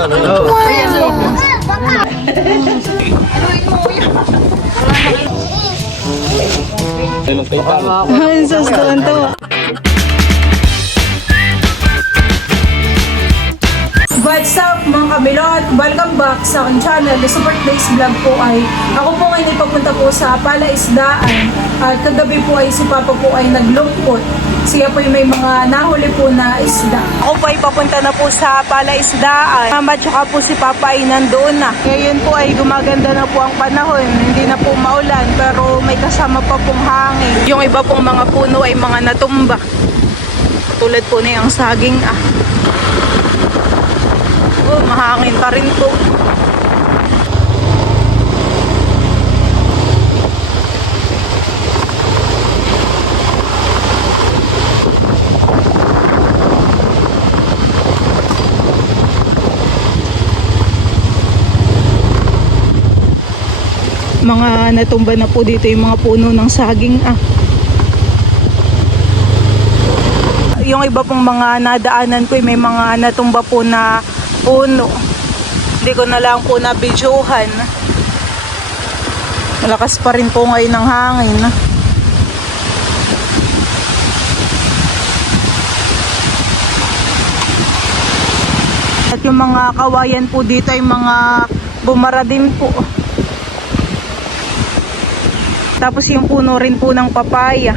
Ang sustuan to. What's up mga kabilot? Welcome back sa aking channel. The Super Days Vlog po ay ako po ngayon ipapunta po sa Palaisdaan at kagabi po ay si Papa po ay naglungkot. Siya po ay may mga nahuli po na isda. Ako po ay papunta na po sa Palaisdaan. Mama tsaka po si Papa ay nandoon na. Ngayon po ay gumaganda na po ang panahon. Hindi na po maulan pero may kasama pa pong hangin. Yung iba pong mga puno ay mga natumba. Tulad po na yung saging Oh, mahangin pa rin po. Mga natumba na po dito yung mga puno ng saging Yung iba pong mga nadaanan ko may mga natumba po na puno. Hindi ko na lang po nabidyohan. Malakas pa rin po ngayon ng hangin. At yung mga kawayan po dito ay mga bumara din po. Tapos yung puno rin po ng papaya.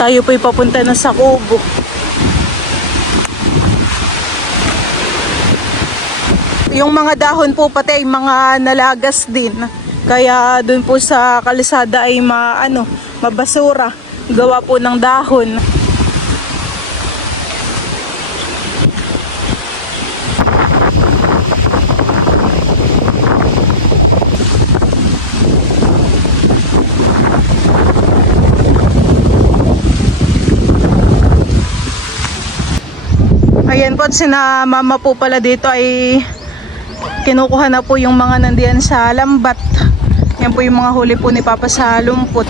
Tayo po'y papunta na sa Kubo. Yung mga dahon po pati ay mga nalagas din. Kaya doon po sa kalsada ay mabasura. Gawa po ng dahon. Ayan po, sina mama po pala dito ay kinukuha na po yung mga nandiyan sa lambat. Yan po yung mga huli po ni Papa sa lumpot.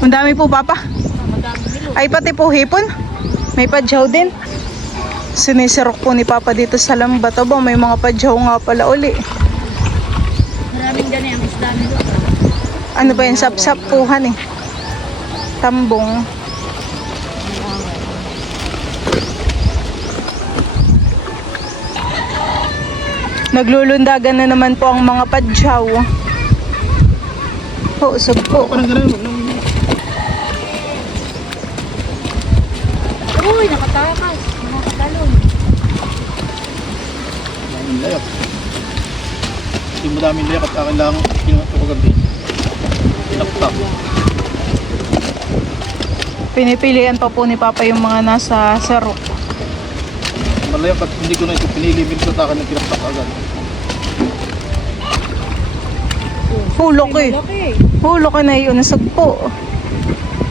Ang dami po, Papa. Ay pati po hipon. May padyaw din. Sinisirok po ni Papa dito sa lambat. Aba, may mga padyaw nga pala uli. Maraming gani ang isda nila. Ano ba yung sap-sap puhan eh. Tambong. Naglulundagan na naman po ang mga padyaw. Usog po. Uy, nakatakas. Nakakatalon. Daming layak. Hindi mo daming layak at akin lang pinuto ko gabi. Pinaktak. Pinipilian pa po ni Papa yung mga nasa sarok. Malayak at hindi ko na ito pinili. Minsan sa akin ng pinaktak agad. Hulok eh. Hulok na yun. Nasag po.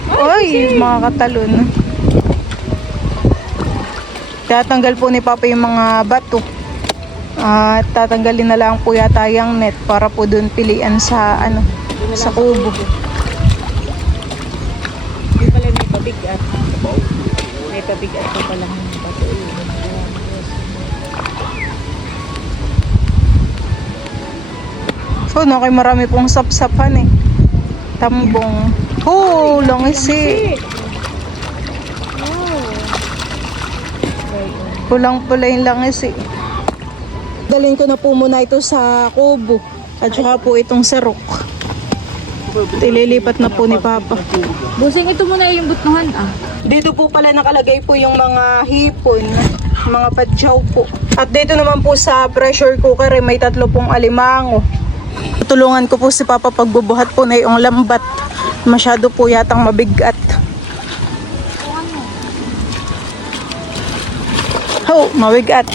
Ay, mga katalon. Tatanggal po ni Papa yung mga bato. At tatanggalin na lang po yata yung net para po dun pilian sa sa kubo. Hindi pala may pabigat. May pabigat pa pala ng bato. So, kay marami pong sapsapan eh. Tambong. Oh, langisi. Pulang-pula yung langisi. Dalhin ko na po muna ito sa kubo. At saka po itong sarok. Ililipat na po ni Papa. Busing ito muna yung butnuhan Dito po pala nakalagay po yung mga hipon. Mga padyaw po. At dito naman po sa pressure cooker may 3 pong alimango. Tulungan ko po si Papa pagbubuhat po na yung lambat. Masyado po yatang mabigat. Oh, mabigat.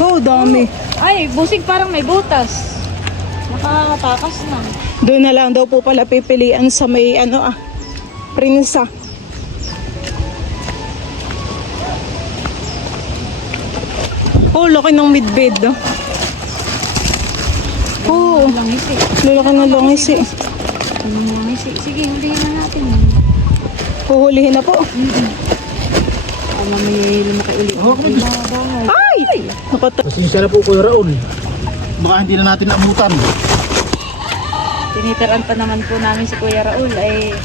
Oh, dami. Ay, busing parang may butas. Nakakatakas na. Doon na lang daw po pala pipilian sa may prinsa. Oh, laki ng midbed. Oh, Langisi. laki ng langisi. Langisi. Sige, hulihin na natin. Huhulihin na po. May lumaki ulit. Ay! Pasensya na po Kuya Raul. Baka hindi na natin naamutan. Tinitiran pa naman po namin si Kuya Raul ay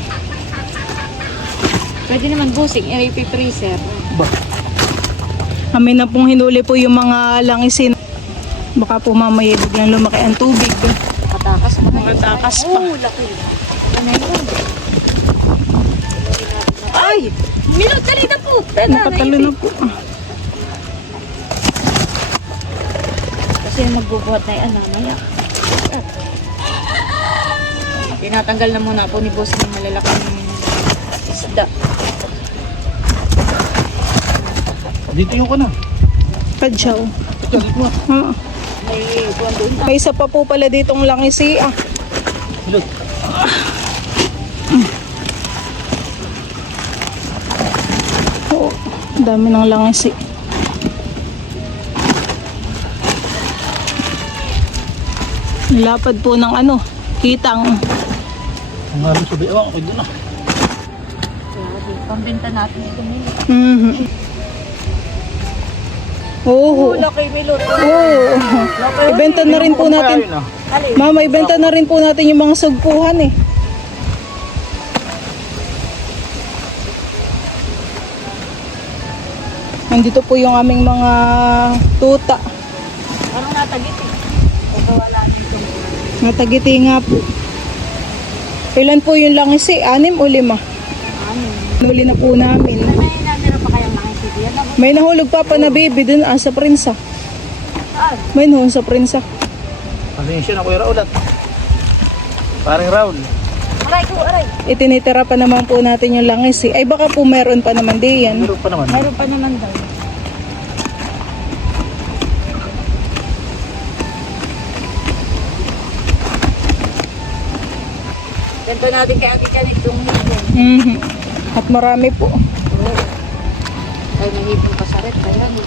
pwede naman busing, i-freezer. Ba? Amin na pong hinuli po yung mga langisin. Baka po mamaya biglang lumaki ang tubig. Katakas pa. Makatakas pa. Oo, laki. Ano yun? Ay! Milo, dali na po. Nakatalo na po. Kasi magbubuhat na yung anamaya. Tinatanggal na muna po ni boss yung malalaking isda. Dito yung ka na. Kadyaw. Ito, dito mo. May buwan doon. May isa pa po pala ditong langisi. Look. Oo, dami ng langisi. Lapad po ng ano, kitang. Ang halos sabi, okay doon na. Pambenta natin ito Milo. Oo. Laki Milo. Oo. Ibenta na rin po natin. Mama, ibenta na rin po natin yung mga sugpuhan eh. Nandito po yung aming mga tuta. Parang natagit eh. Pagkawala nito. Natagiti nga po. Ilan po yung langisi? 6 o 5? Ano? Nuli na po namin. May natira pa kayang nakisip yan? May nahulog pa na baby dun sa prinsa. Saan? May nahulog sa prinsa. Pasensya na Kuya Raul at. Paring Raul. Aray ko, aray. Itinitira pa naman po natin yung langisi. Ay baka po meron pa naman diyan. Meron pa naman. Meron pa naman daw. Ganto natin kay Ate Janet yung hipon. At marami po. Ay, may hipon pa sa red. Kaya mo.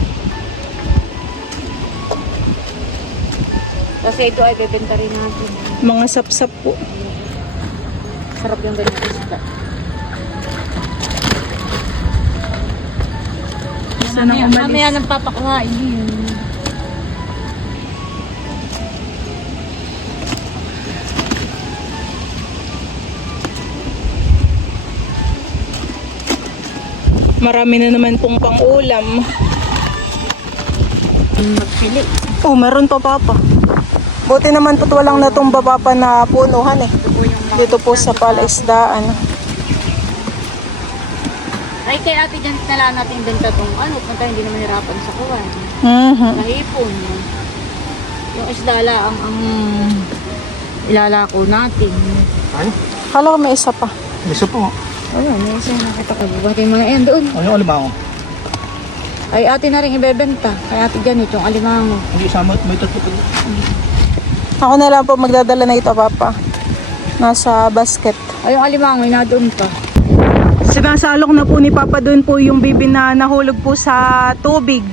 Kasi ito ay bebenta rin natin. Mga sapsap po. Sarap yung ganyan isda. Isa nang umalis. Mamaya nang papakuhain yun. Marami na naman pong pang-ulam. Magpili. Oh, meron pa papa. Buti naman po't walang natumba papa na punuhan eh. Ito po yung mga... Dito po sa palaisdaan. Ay, kay Ate Janet na lang natin benta tong ano, kung tayo hindi naman hirapan sa kuwan. Mahipon. Yung isda ang ilalako natin. Ano? Kala ko may isa pa. Gusto po. Ayun, may isa yung nakita ko. Bubuhatin mo na yan doon. Ano yung alimango? Ay, ate na rin ibebenta. Kay Ate Janet, yung alimango. Hindi isama, may tatlo pa. Ako na lang po magdadala na ito papa. Nasa basket. Ay, yung alimango, na doon pa. Sinasalok na po ni papa doon po yung bibi na nahulog po sa tubig.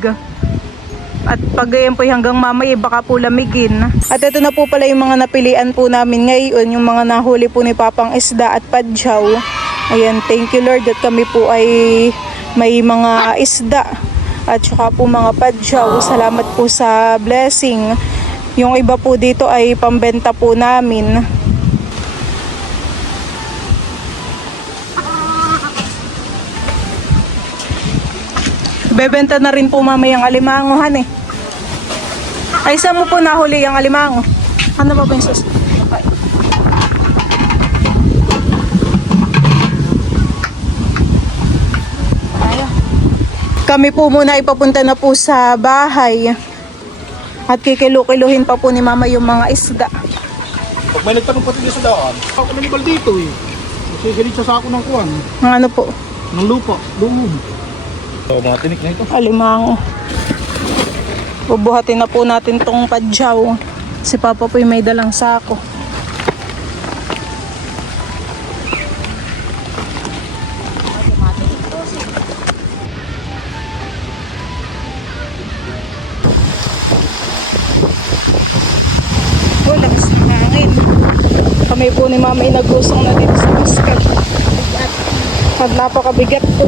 At pag ganyan po hanggang mamaya baka po lamigin. At ito na po pala yung mga napilian po namin ngayon. Yung mga nahuli po ni papang isda at padyaw. Ayan, thank you Lord at kami po ay may mga isda at saka po mga padyaw. Salamat po sa blessing. Yung iba po dito ay pambenta po namin. Bebenta na rin po mamayang alimangohan eh. Ay, saan mo po nahuli yung alimango? Ano ba ba yung sus? Kami po muna ipapunta na po sa bahay. At kikilu-kiluhin pa po ni mama yung mga isda. Pag may nagtanong pati sa daan, ako nanibal dito eh. Sisilid sa sako ng kuwan. Ang ano po? Ng lupa. Doon. So, mga tinik na ito. Alimango. Bubuhatin na po natin tong padyaw. Si papa po yung may dalang sako. Oh, lakas ng hangin. Kami po ni mama ay nagusong na dito sa basket. Napakabigat po.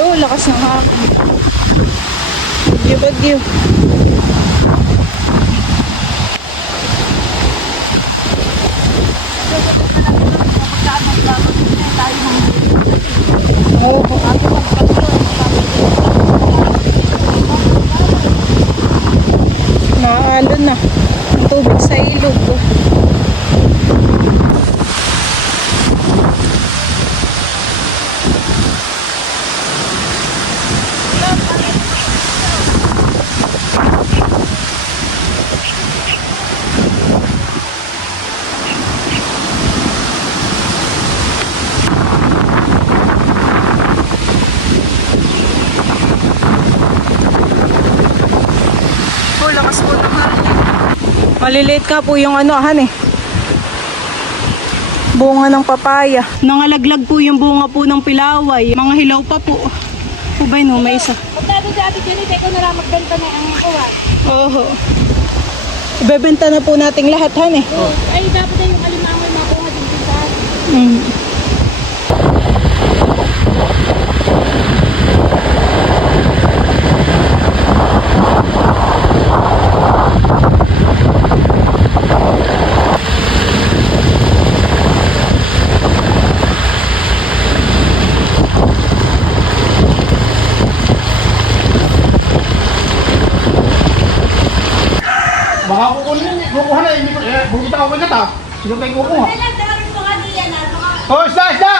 Oh, lakas ng hangin. Bagyo. Naalon na ang tubig sa ilog. Lakas po naman. Maliliit ka po yung han eh. Bunga ng papaya. Nangalaglag po yung bunga po ng pilaway. Mga hilaw pa po. Ubay no, may isa. Huwag natin si Ate Jenny, ikaw na lang magbenta na ang kuha. Oo. Ibebenta na po nating lahat han eh. Ay, dapat na yung alimangoy makuha din sa atin. Mm. Baka kukuha na, hindi ko, bukita ako kagat ha. Sino kayo kukuha? Oh, isda, isda!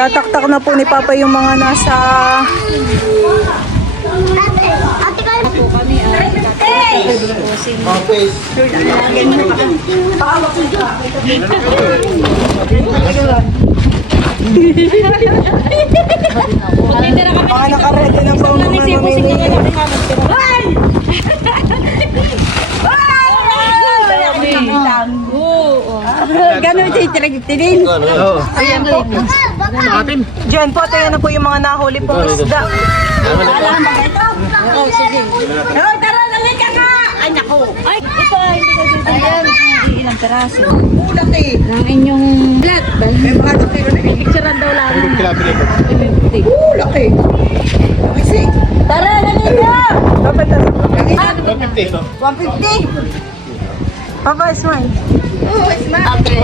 Tataktak na po ni Papa yung mga nasa Po kami Okay. Magtitira kami. mga nakaredy ng Isang lang si Pusing na pamamamili. Gano'n siya itiragitinin? Oo. Ayan po. Atin. Diyan po, tayo na po yung mga nahuli pong isda. Alam ba ito? Oo, sige. Hoy, tara, lalika ka! Ay, naku. Ay, ito ay hindi ko dito. Ayan, ilang peraso. Ulat eh. Ang inyong flat. Picturean daw lang. Hindi kilabili ko. Ulat eh. Kasi, Tara, lalika! Papa, tara. 150 ito. 150. Papa, smile.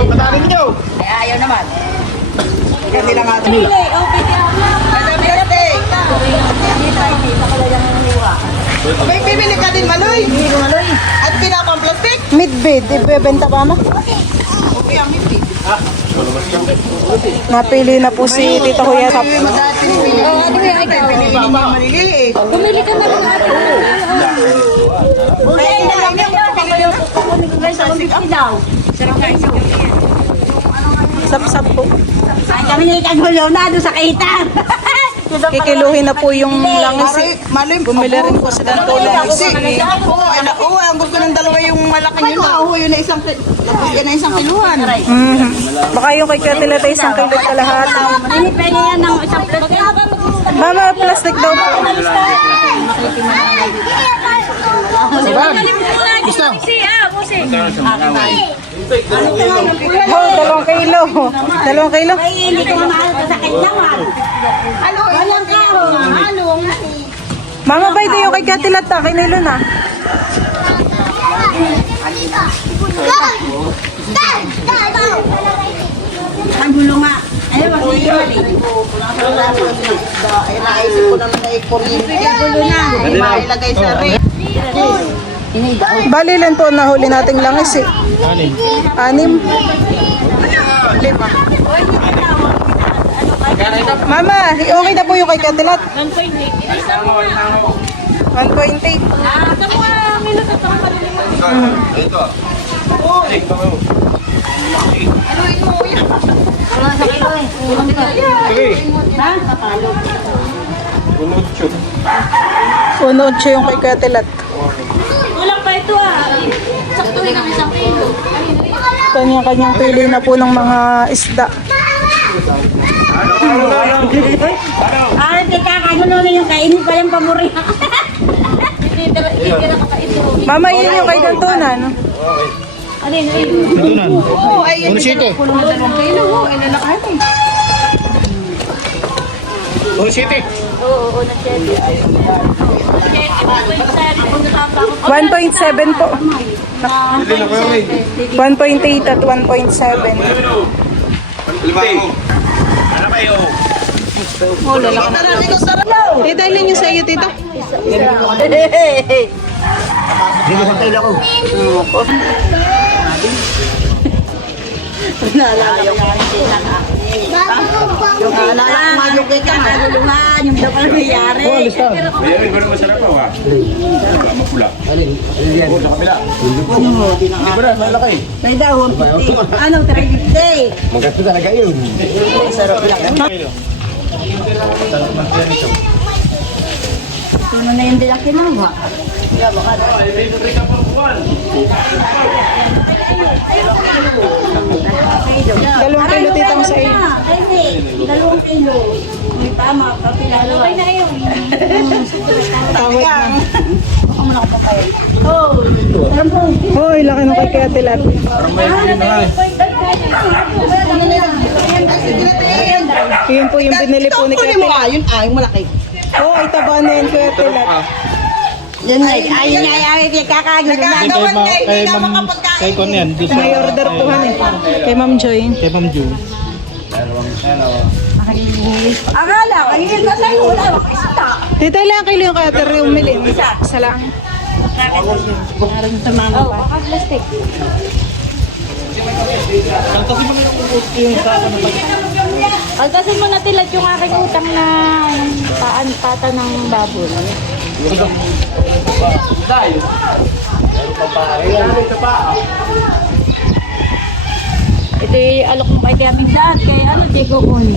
Patali niyo. Ay, ayaw naman. Kanila nga ito. Pili, okay ka. May bibili ka din, Maloy. At pinapang plastic. Midbid, ibebenta pa mo? Okay, ang midbid. Napili na po si Tita Kuya. Oo, ano kaya ikaw? Bumili ka na rin natin. Ay, dami ako pakayo po ko kami guys sa 150 daw. Sarap kayo. Sap-sap po. Ay, kami nilikagulo na doon sa kaitan. Kikiluhin na po yung langis. Bumili rin po sila ng tulong. Oo, ang gusto ng dalawa yung malaking yun. Oo, yun na isang kiluhan. Baka yung kay Katila tayo isang kilot ka lahat. Pwede yan ng isang plastic. Mama, plastic daw po. Gusto? Oh, 2 kilo. 2 kilo. Ay, hindi ko mamahal sa kailangan. Walang karo. Mama, ba ito yung kay Katila ta? Kinilo na. Ang gulo nga. Ayaw, mali. Naisip ko naman na i-kuryente. Gulo na. Mailagay sa rin. Balilan po ang nahuli nating langis eh. Anin. 6. Mama, okay na po yung kay Katilat. 1.8. 1.8. Kamu ang minut at ang palilimot. Ito. Haluin mo Wala sa kilo eh. Okay. Ha? 1.8 yung kay Katelat. Walang pa ito ah. Saktuhin kami sa kilo. Kanya-kanyang pili na po ng mga isda. Ah, teka, kagulo na yung kainin pa yung pamuri. Hindi ka nakakaito. Mama, yun yung kay Dantunan. Alin, alin. Tunan. Oo, ay, Uno siyete. kulong na 2 kilo. Ay, lalakahan eh. Uno siyete. Oo, na 7. 1.7 po. 1.8 at 1.7. Oh, lalaki na. Tita, ilan yung sa iyo, tita? Dito sa kaila ko. Yung alala ko nga yung kaya naguluhan, yung daw pala nangyari. Oh, alis ka. Ayan, pero masarap pa wa. Mapula. Oh, sa kabila. Hindi ba na, malaki. May dahon, ano, 350. Maganda talaga yun. Sarap lang. Tuno na yun din ang kinawa. Dalawang kilo, tita, ang sa iyo. 2 kilo. May tama, kapilalo. Okay na yun. Tawad na. Ako muna ko pa kayo. Hoy, laki ng kay Katelat. Yun po yung binili po ni Kunin mo Katelat. nga, yun yung malaki. Oh, ay taba na yun, Katelat. Yan nga, ayun nga, kakagulo na. Kay Kon yan. Doon sa May order po han eh. Kay Ma'am Joy. kay Ma'am Ju. Akala, ayun na tayo, wala akong isa. Tita, ilang kilo yung cutter yung milin? Isa lang. Oh, plastic. Altasin mo na tilad yung aking utang na pata ng baboy. Ito yung alok mo kay Kevin Dad, kay Diego Con.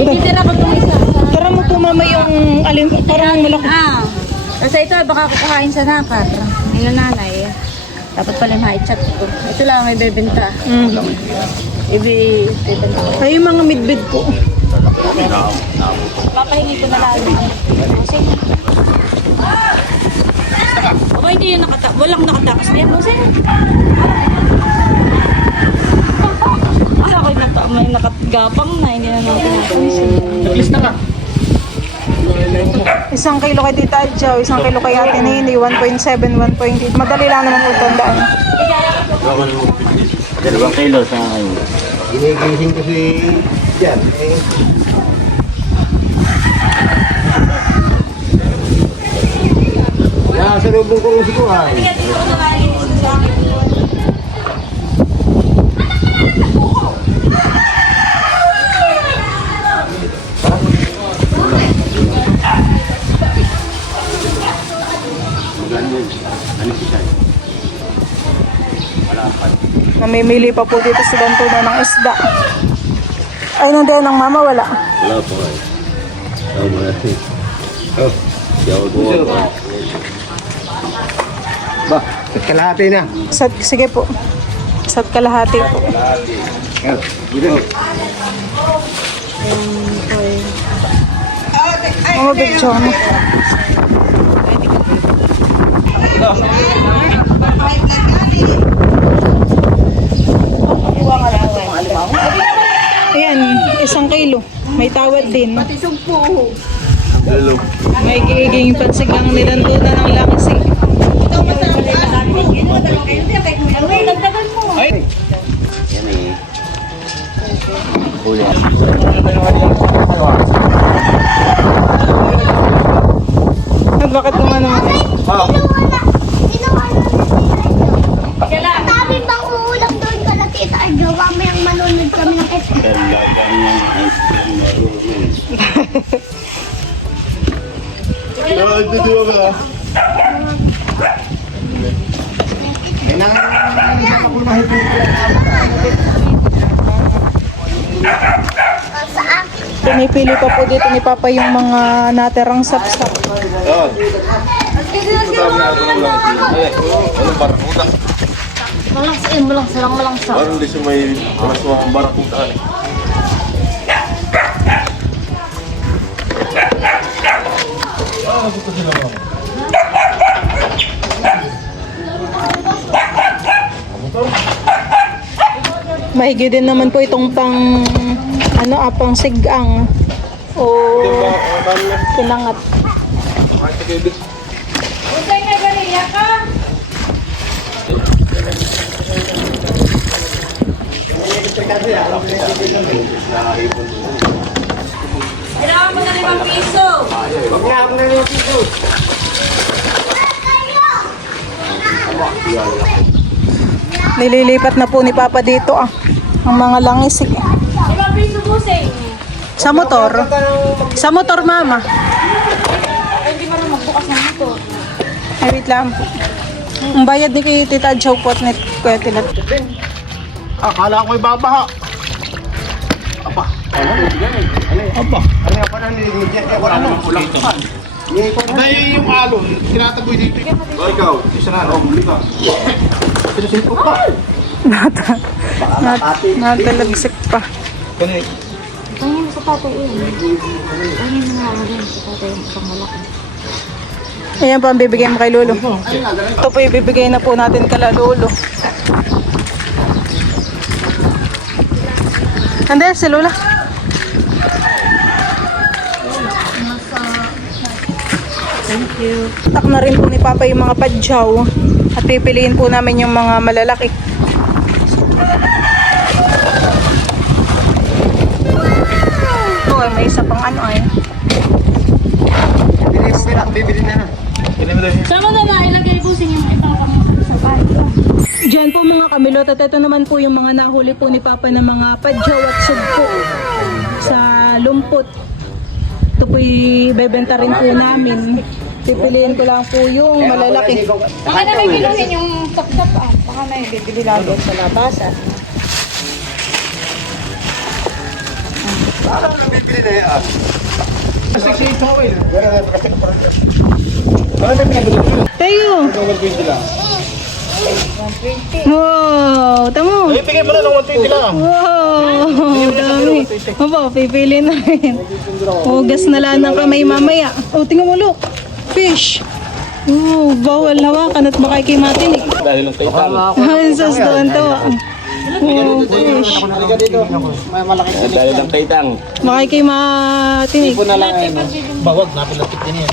Ititira ko itong isa. Tara mo po mama yung alin, parang malaki. Kasi ito baka kukuhain sa nakar. Yung nanay. Dapat pala ma-chat ko. Ito lang may bebenta. Ibibenta ko. Ay, yung mga midbid po. Papahingi ko na lang. Kasi hindi yun walang nakatakas na yan. Kasi may nakagapang na, hindi na natin napansin. Naglista ka. 1 kilo kay Tita Adjaw, 1 kilo kay Ate Nini, 1.7, 1.8. Madali lang naman po tandaan. 2 kilo sa akin. Ginigising ko si Jan. Sa lubong ko si Kuhay. Namimili pa po dito si Dantunan ng isda. Ay, nandiyan ng mama, wala. Wala po ay. Oh, yaw ko. Ba, kalahati na. Sige po. Isa't kalahati po. Dito. Mga bitso mo. Ayan, 1 kilo. May tawad din. May giging pansig lang nilantunan ng langis eh. Ay! Yan eh. Kuya. At bakit naman naman? Sabi bang uulam doon ka na tita Arjo, mamayang manunod kami ng episode. Talagang yung ice cream na yun. Dito ba? Pinipili pa po dito ni Papa yung mga natirang sapsap. Malangsa. Parang di siya may ang barakutaan. Mahigi din naman po itong pang pang sigang o pinangat. Kailangan mo na 5 piso. Nililipat na po ni Papa dito ang mga langis. 5 piso busing. Sa motor. Sa motor, Mama. Ay, hindi marunong magbukas ng ito. Ay, wait lang. Ang bayad ni kay Tita Joe po at net Kuya Tilat. Akala ko ibabaha. Aba. Aba. Ano nga pa nang nililig yan? Wala naman kulang. Dahil yung alon, tinataboy dito. Ikaw, isa na. Huli ka. Sinusinto ka. Natalagsik pa. Kanay. Tingin mo sa tatay yun. Tingin mo nga rin sa tatay yung isang malaki. Ayan pa ang bibigay mo kay Lolo. Ito po yung bibigay na po natin kala Lolo. Ande, si Lola. Thank you. Tak na rin po ni Papa yung mga padyaw. At pipiliin po namin yung mga malalaki. Ito ay may isa pang ay. Bibili na. Saan mo na ilagay busing yung ibang sa bahay? Diyan po mga kamilot at ito naman po yung mga nahuli po ni Papa ng mga padyaw at sugpo sa lumpot. Ito po ibebenta rin po namin. Pipiliin ko lang po yung malalaki. Baka na may kinuhin yung tap-tap Baka may bibili lalo sa labasan. Parang nabibili na yan. Kasi si Tawel. Tayo! Wow! Tamo! Ay, bigay mo na ng 120 lang. Wow! Dami! Opo, pipili na rin. Hugas na lang ng kamay mamaya. Oh, tingnan mo, look! Fish! Oh, bawal hawakan at baka kay matinik. Dahil lang tayo talo. Ang sas doon to. Oh, fish. Dahil lang kaitang. Baka kay matinik. Bawag, napilatik din yan.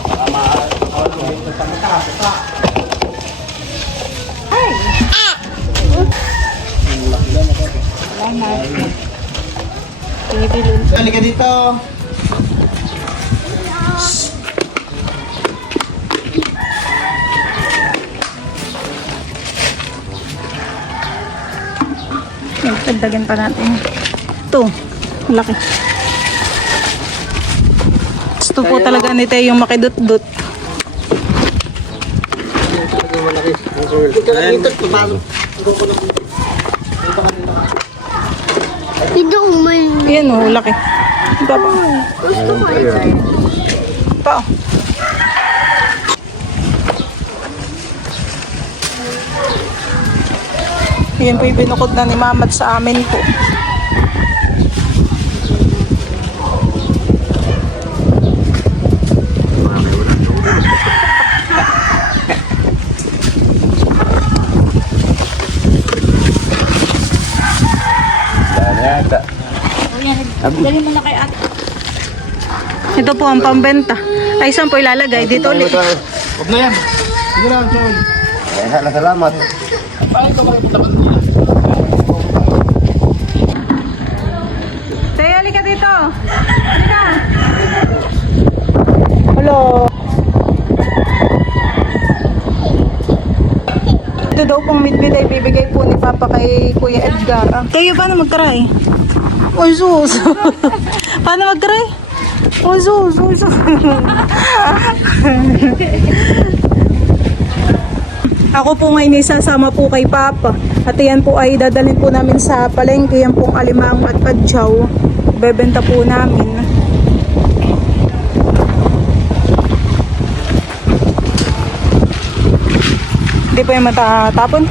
Halika dito. Dagdagan pa natin. Ito, malaki. Gusto po talaga ni Teo yung makidut-dut. Hindi umay. Ayan o, laki. Ito pa. Gusto mo ito. Ito. Ayan po yung binukod na ni Mamat sa amin po. Dali mo na kay ate. Ito po ang pambenta. Ay, saan po ilalagay? Dito ulit. Huwag na yan. Sige lang, John. Salamat. Teo, halika dito. Halika. Hello. Ito daw pong midbid ay bibigay po ni Papa kay Kuya Edgar. Kayo, paano mag-try? Uy, sus. Paano mag-try? Uy, sus. Uy, sus. Ako po ngayon isasama po kay Papa. At yan po ay dadalhin po namin sa palengke. Yan pong alimango at padyaw. Bebenta po namin. Hindi pa yung matatapon.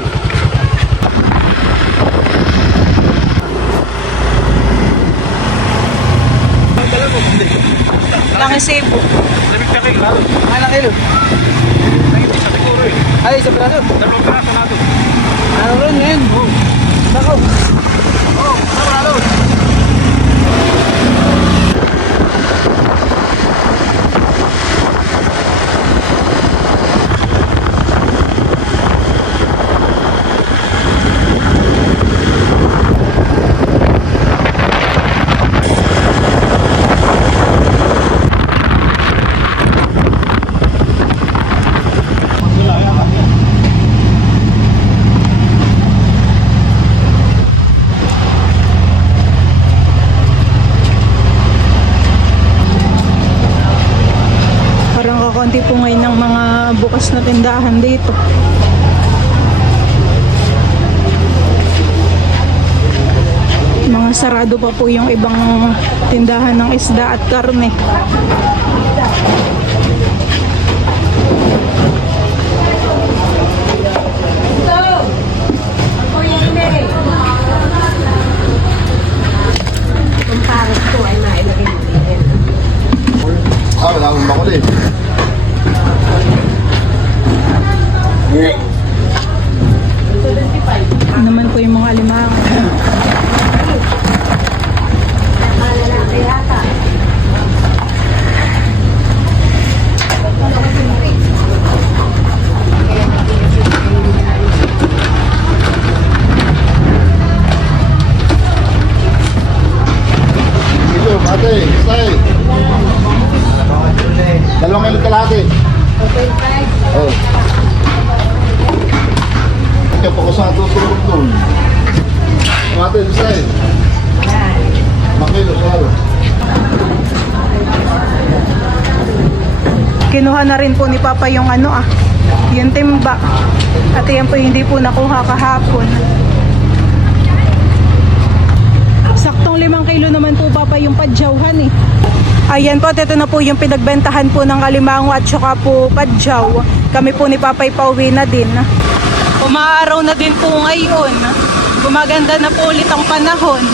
Laki sebo. Ano kilo? Ay, sa piraso. Dalawang piraso natin. Ano rin yan? Nako. Oh, ano? Parang kakonti po ngayon ng mga bukas na tindahan dito. Mga sarado pa po yung ibang tindahan ng isda at karne. Wala akong bakuli. Naman po yung mga alimango. Kilo, ate, say. Dalawang kilo kalahati. Oh. Kaya po ko sa ato tulog doon. Ate, say. Makilo, klaro. Kinuha na rin po ni Papa yung yung timba. At yan po hindi po nakuha kahapon. Saktong 5 kilo naman po Papa yung padjawhan eh. Ayan po, ito na po yung pinagbentahan po ng alimango at saka po padjaw. Kami po ni Papay pauwi na din. Umaaraw na din po ngayon. Gumaganda na po ulit ang panahon.